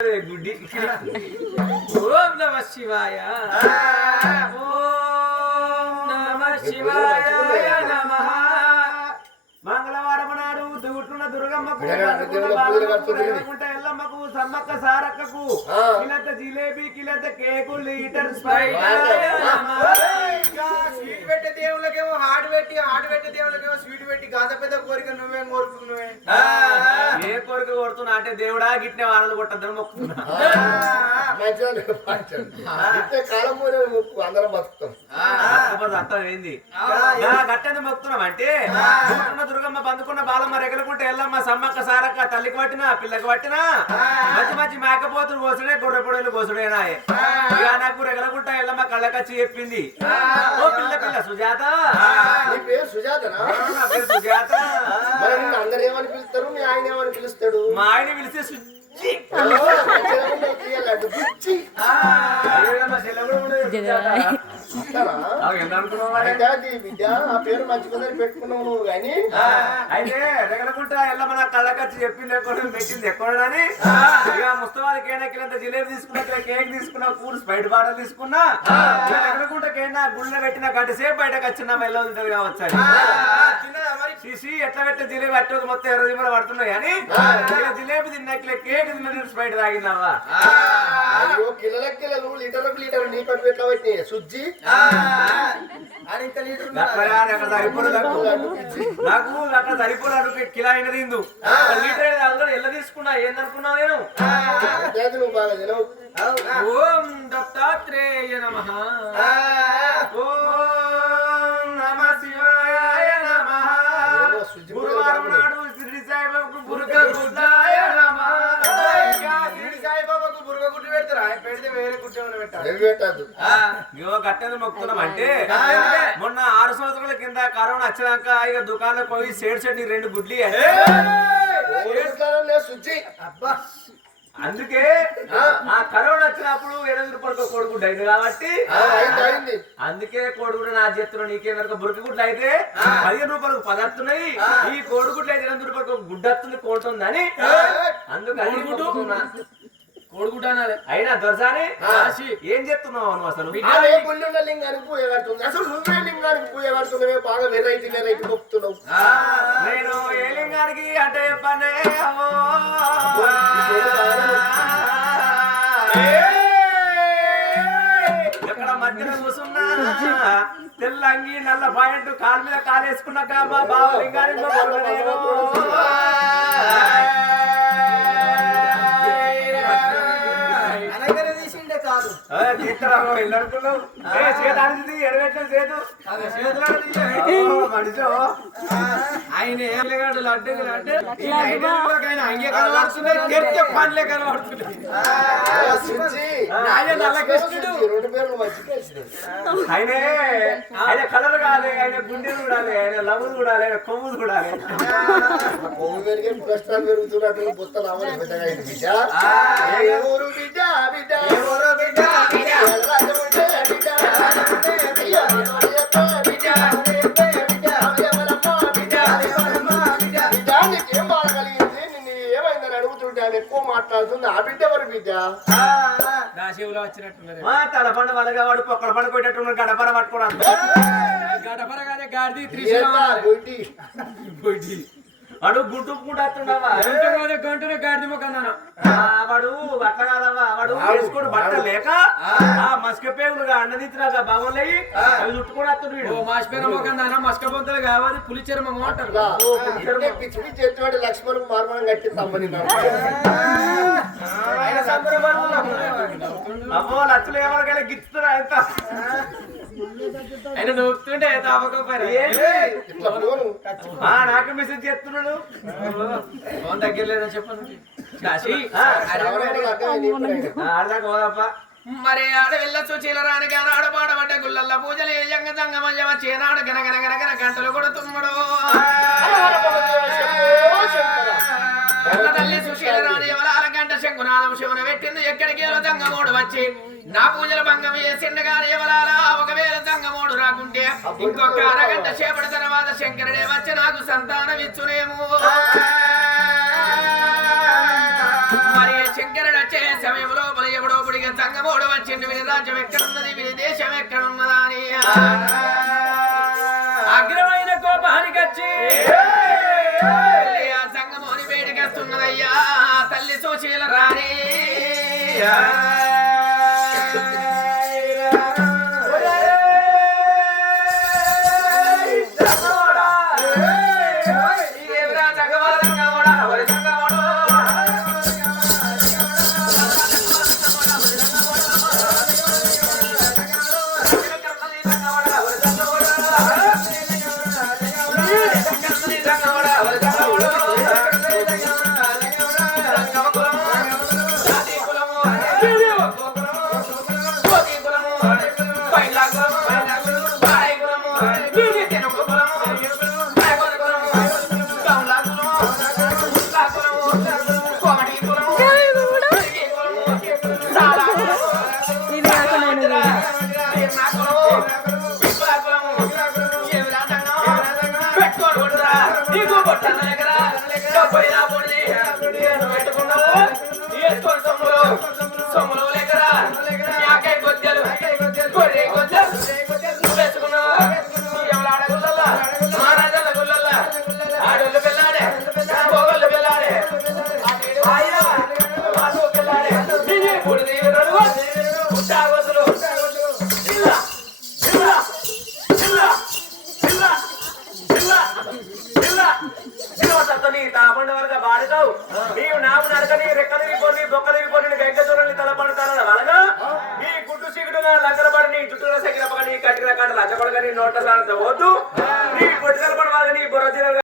గుడ్డి ఓం నమ శివాయ ఓం నమ శివాయ నమః. మంగళవారం నాడు దుగుట్టున్న దుర్గమ్మకు ఎల్లమ్మకు సమ్మక్క సారక్కకు కిలత జిలేబీ కిలత కేకు లీటర్ స్ప్రైట్. స్వీట్ పెట్టే దేవుళ్ళకేమో హార్ట్ పెట్టే దేవుళ్ళకేమో స్వీట్ పెట్టి గాజ పెద్ద కోరిక నువ్వేం కోరుకున్నావే? ఏ కోరిక కోరుతున్నా అంటే దేవుడా గిట్నే వానలు కొట్టద్దని మొక్కుతున్నా. అర్థం ఏంది గట్టని మొక్కుతున్నాం అంటే దుర్గమ్మ బందుకున్న బాలమ్మ రెగలుకుంటే ఎల్లమ్మ సమ్మక్క సారక్క తల్లికి పట్టినా పిల్లకి పట్టినా మంచి మంచి మేకపోతులు కోసుడే గొర్రె పొడలు కోసుడేనా. ఇక నాకు రెగలకుంటా ఎల్లమ్మ కళ్ళకచ్చి చెప్పింది, ఓ పిల్ల పిల్ల సుజాత. సుజాత అందరు ఏమని పిలుస్తారు? మీ ఆయన ఏమని పిలుస్తాడు? మా ఆయన పిలిస్తే సుజ్జి. బిడ్డ ఆ పేరు మంచిగా పెట్టుకున్నావు నువ్వు గాని. అయితే రెగలకుంటా ఎల్లమ్మ నా కళ్ళకచ్చి చెప్పింది ఎక్కడ పెట్టింది ఎక్కడని. ఇక ముస్తవాళ్ళకి ఏనాకిలంత జిలేబీ తీసుకున్నా, కేక్ తీసుకున్నా, కూల్స్ బయట బాటలు తీసుకున్నా. రెగలకుంటా కేనా గుళ్ళో పెట్టిన గంట సేపు బయటకు వచ్చిన మెల్ల ఉంటుంది కావచ్చు. చూసి ఎట్లా పెట్టే జిలేబీ అట్టదు మొత్తం 20 నిమిషాలు పడుతున్నాయి అని జిలేబీ తిన్నట్లే కేక్ తిన్నట్టు బయట తాగిందావా. కిలోలకు కిలోలు లీటర్లకు లీటర్ నీ కట్టు ఎట్లా పెట్టినాయి సుజ్జి? నాకు అక్కడ సరిపోలేదు. కిలో అయిన తిందు లీటర్ తాగుతాడు. ఎల్ల తీసుకున్నా ఏందనుకున్నావు నేను? నువ్వు బాగా తినవు. ఓం దత్తాత్రేయ నమః. ఓం నమ శివాయ నమః. గురువారం నాడు శ్రీ సాయిబాబాకు బురక గుడ్డాయ నమః. శ్రీ సాయిబాబాకు బురక గుడ్డు పెడతారా? పెడితే వేరే గుడ్డు పెట్టాలి. పెట్టద్దు. గట్టెందు మొక్కుతున్నాం అంటే మొన్న 6 సంవత్సరాల కింద కరోనా వచ్చినాక ఇక దుకాణంలో పోయి సేడ్ 2 గుడ్లు సుజ్జి. అందుకే ఆ కరోనా వచ్చినప్పుడు 8 రూపాయలకు కోడిగుడ్డు అయింది కాబట్టి అందుకే కోడిగుడ్డు నా చేతిలో నీకే కనుక బురక గుడ్లు అయితే 15 రూపాయలకు 10 వస్తున్నాయి. ఈ కోడిగుడ్లు అయితే 8 రూపాయలకు గుడ్డ వస్తుంది కోడుతుందని అందుకని కోడిగుడ్డ అనాలి. అయినా దొరసారి ఏం చెప్తున్నావు నువ్వు? అసలు లింగానికి పూజ కడుతుంది. అసలు నువ్వే లింగానికి పూజ కడుతున్నావే. బాగా వెరైటీ మొక్కుతున్నావు. నేను ఏ లింగానికి అంటే పనే ఎక్కడ మధ్యలో కూర్చున్నా తెల్ల అంగి నల్ల పాయింట్ కాలు మీద కాలేసుకున్నాక మా బావ లింగానికి ఆయన ఏడు లడ్డు పండ్లే కనబడుతున్నాయి. ఆయనే ఆయన కలర్ కాదు, ఆయన గుండెలు చూడాలి, ఆయన లవ్వులు చూడాలి, ఆయన కొమ్ములు చూడాలి. కొమ్ము పెరిగే ప్రశ్నలు పెరుగుతున్నట్టు కొత్త రావాలి. బిడ్డ బిడ్డ బిడ్డ బిడ్డ ఏమైందని అడుగుతుంటే ఆయన ఎక్కువ మాట్లాడుతుంది. ఆ బిడ్డ ఎవరు బిడ్డ? వచ్చినట్టున్నారు. తలపండు వాళ్ళగా వాడు పొక్కల పండు కొట్టేట్టున్నారు. గడపర పట్టుకోవడం గడపర కాదే గాడిది వాడు గుంటు గుంటున్నావా? గంటనే గాడిది మొక్కన్నాను. వాడు అట్లా కాదవ్వా, వాడు వేసుకోడు బట్ట లేక ఆ మస్క పేగులుగా అన్నదిచ్చినాక బాగున్నాయి అవి చుట్టుకొని వస్తున్నాడు. మాసిపోయిన మొక్కన్నానా మస్క పొంతలు కావాలి పులి చర్మం అంటారు. పిచ్చి పిచ్చి ఎత్తువాడు లక్ష్మణ్ మార్మం కట్టి తమ్మని అమ్మో లక్షలు ఎవరికైనా గిచ్చుతున్నా ఎంత ఆయన నొప్పుతుంటే నాకు మెసేజ్ చేస్తున్నాడు. దగ్గరలేదని చెప్పను. మరి ఆడ వెళ్ళొచ్చు చీలరాని గారు ఆడపాడబడ్డ గుళ్ళల్లో పూజలు ఏయంగా జంగమయ్యవ చేనాడు గనగన గనగన గంటలు కూడా తుమ్మడు. తల్లి సుశీలరాని ఎవరాల గంట శంకునాథం శివన పెట్టింది. ఎక్కడికి దంగమోడు వచ్చి నా పూజల భంగం చేసిండు గాని ఎవరాలా ఒకవేళ దంగమోడు రాకుంటే ఇంకొక అరగంట సేపటి తర్వాత శంకరుడే వచ్చి నాకు సంతానం ఇచ్చునేమో. మరి శంకరుడు వచ్చే సమయంలో ఎవడో పుడిగా సంగమోడు వచ్చిండు వీరి రాజ్యం ఎక్కడున్నది వీరి దేశం ఎక్కడున్నదా అని అగ్రమైన కోపానికి వచ్చి ఆ సంగమోని వేడికి వస్తున్నదయ్యా తల్లి సోశీల రాణి నోట వద్దు